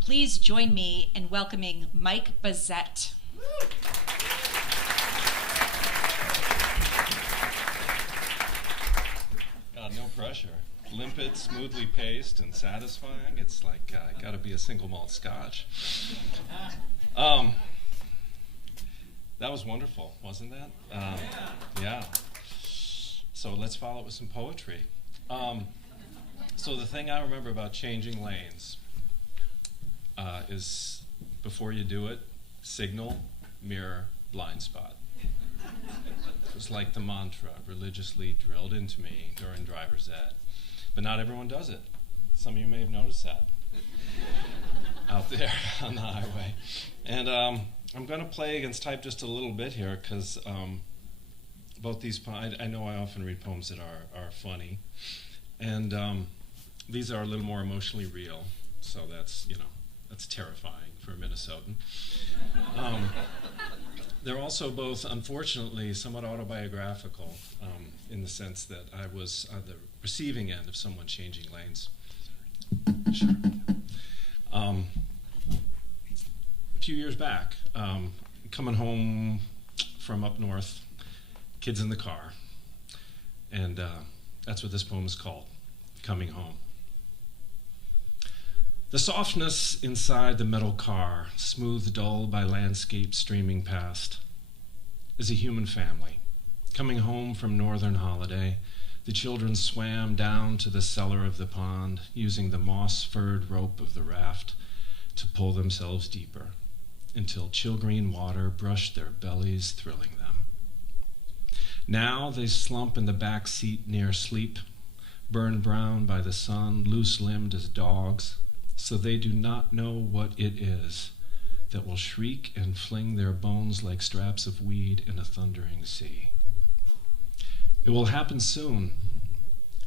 Please join me in welcoming Mike Bazzett. God, no pressure. Limpid, smoothly paced, and satisfying. It's like got to be a single malt scotch. That was wonderful, wasn't that? Yeah. So let's follow it with some poetry. So the thing I remember about changing lanes is before you do it, signal, mirror, blind spot. It was like the mantra religiously drilled into me during driver's ed. But not everyone does it. Some of you may have noticed that out there on the highway. And I'm going to play against type just a little bit here because both these I know I often read poems that are funny. And these are a little more emotionally real. So that's terrifying for a Minnesotan. They're also both, unfortunately, somewhat autobiographical in the sense that I was on the receiving end of someone changing lanes. Sure. A few years back, coming home from up north, kids in the car, and that's what this poem is called, Coming Home. The softness inside the metal car, smooth dull by landscape streaming past, is a human family. Coming home from northern holiday, the children swam down to the cellar of the pond, using the moss-furred rope of the raft to pull themselves deeper, until chill green water brushed their bellies, thrilling them. Now they slump in the back seat near sleep, burned brown by the sun, loose-limbed as dogs, so they do not know what it is that will shriek and fling their bones like straps of weed in a thundering sea. It will happen soon,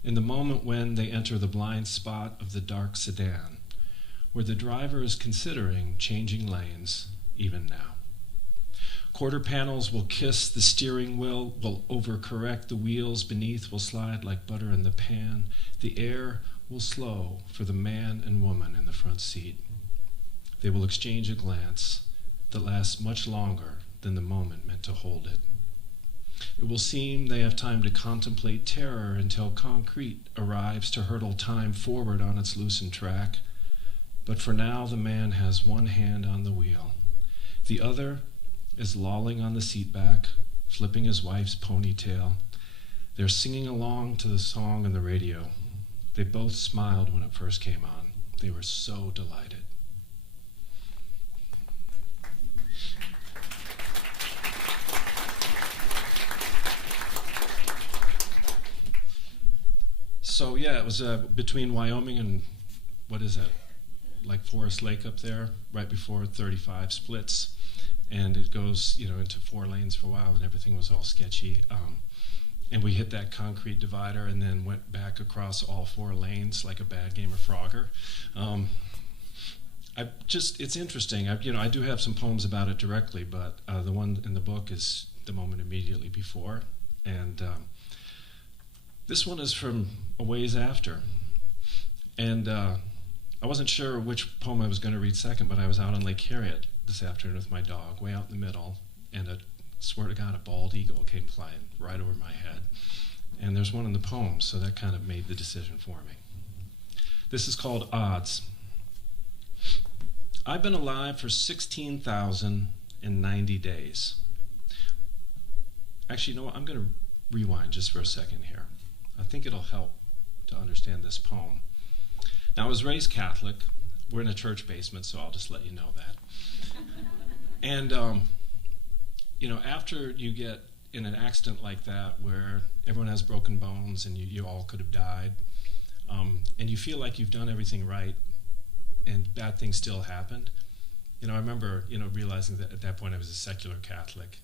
in the moment when they enter the blind spot of the dark sedan, where the driver is considering changing lanes even now. Quarter panels will kiss the steering wheel, will overcorrect, the wheels beneath will slide like butter in the pan, the air will slow for the man and woman in the front seat. They will exchange a glance that lasts much longer than the moment meant to hold it. It will seem they have time to contemplate terror until concrete arrives to hurtle time forward on its loosened track. But for now, the man has one hand on the wheel. The other is lolling on the seat back, flipping his wife's ponytail. They're singing along to the song on the radio. They both smiled when it first came on. They were so delighted. So yeah, it was between Wyoming and, what is that, like Forest Lake up there, right before 35 splits. And it goes, into 4 lanes for a while, and everything was all sketchy. And we hit that concrete divider and then went back across all 4 lanes like a bad game of Frogger. It's interesting. I do have some poems about it directly, but the one in the book is the moment immediately before. And this one is from a ways after. And I wasn't sure which poem I was going to read second, but I was out on Lake Harriet this afternoon with my dog, way out in the middle, and I swear to God, a bald eagle came flying right over my head. And there's one in the poem, so that kind of made the decision for me. This is called Odds. I've been alive for 16,090 days. Actually, you know what? I'm going to rewind just for a second here. I think it'll help to understand this poem. Now, I was raised Catholic. We're in a church basement, so I'll just let you know that. And, after you get in an accident like that where everyone has broken bones and you all could have died, and you feel like you've done everything right and bad things still happened, I remember, realizing that at that point I was a secular Catholic.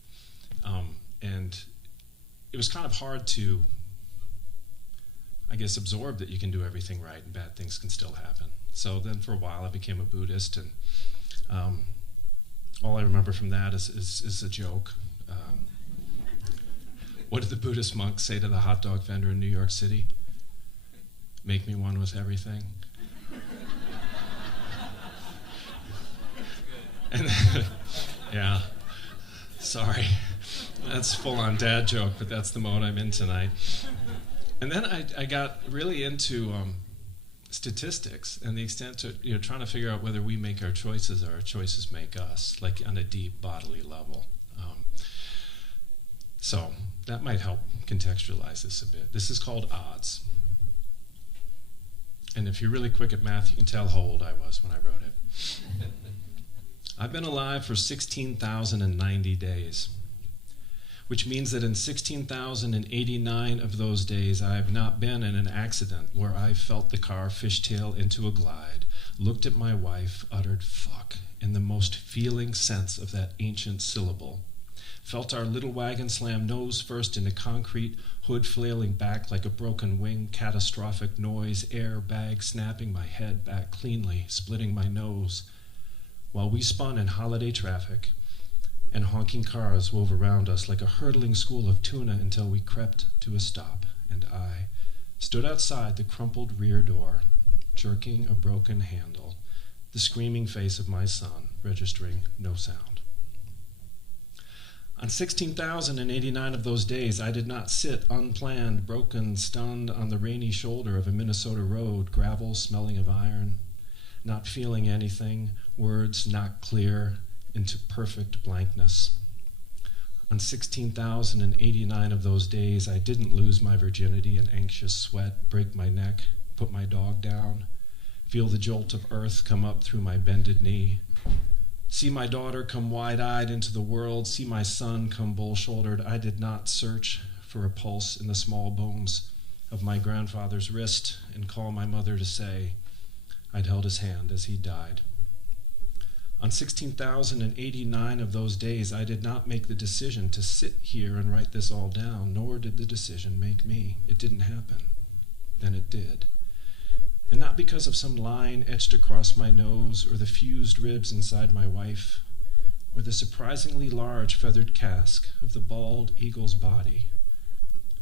And it was kind of hard to, absorb that you can do everything right and bad things can still happen. So then for a while I became a Buddhist, and all I remember from that is a joke. What did the Buddhist monk say to the hot dog vendor in New York City? Make me one with everything. And yeah, sorry. That's full-on dad joke, but that's the mode I'm in tonight. And then I got really into statistics and the extent to trying to figure out whether we make our choices or our choices make us, like on a deep bodily level. So that might help contextualize this a bit. This is called odds. And if you're really quick at math, you can tell how old I was when I wrote it. I've been alive for 16,090 days, which means that in 16,089 of those days, I have not been in an accident where I felt the car fishtail into a glide, looked at my wife, uttered "fuck" in the most feeling sense of that ancient syllable, felt our little wagon slam nose first into concrete, hood flailing back like a broken wing, catastrophic noise, airbag snapping my head back cleanly, splitting my nose, while we spun in holiday traffic, and honking cars wove around us like a hurtling school of tuna until we crept to a stop, and I stood outside the crumpled rear door, jerking a broken handle, the screaming face of my son registering no sound. On 16,089 of those days, I did not sit unplanned, broken, stunned on the rainy shoulder of a Minnesota road, gravel smelling of iron, not feeling anything, words not clear, into perfect blankness. On 16,089 of those days, I didn't lose my virginity in anxious sweat, break my neck, put my dog down, feel the jolt of earth come up through my bended knee, see my daughter come wide-eyed into the world, see my son come bull-shouldered. I did not search for a pulse in the small bones of my grandfather's wrist and call my mother to say I'd held his hand as he died. On 16,089 of those days, I did not make the decision to sit here and write this all down, nor did the decision make me. It didn't happen. Then it did. And not because of some line etched across my nose, or the fused ribs inside my wife, or the surprisingly large feathered casque of the bald eagle's body,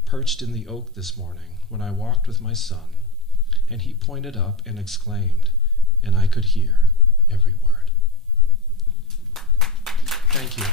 perched in the oak this morning when I walked with my son, and he pointed up and exclaimed, and I could hear every word. Thank you.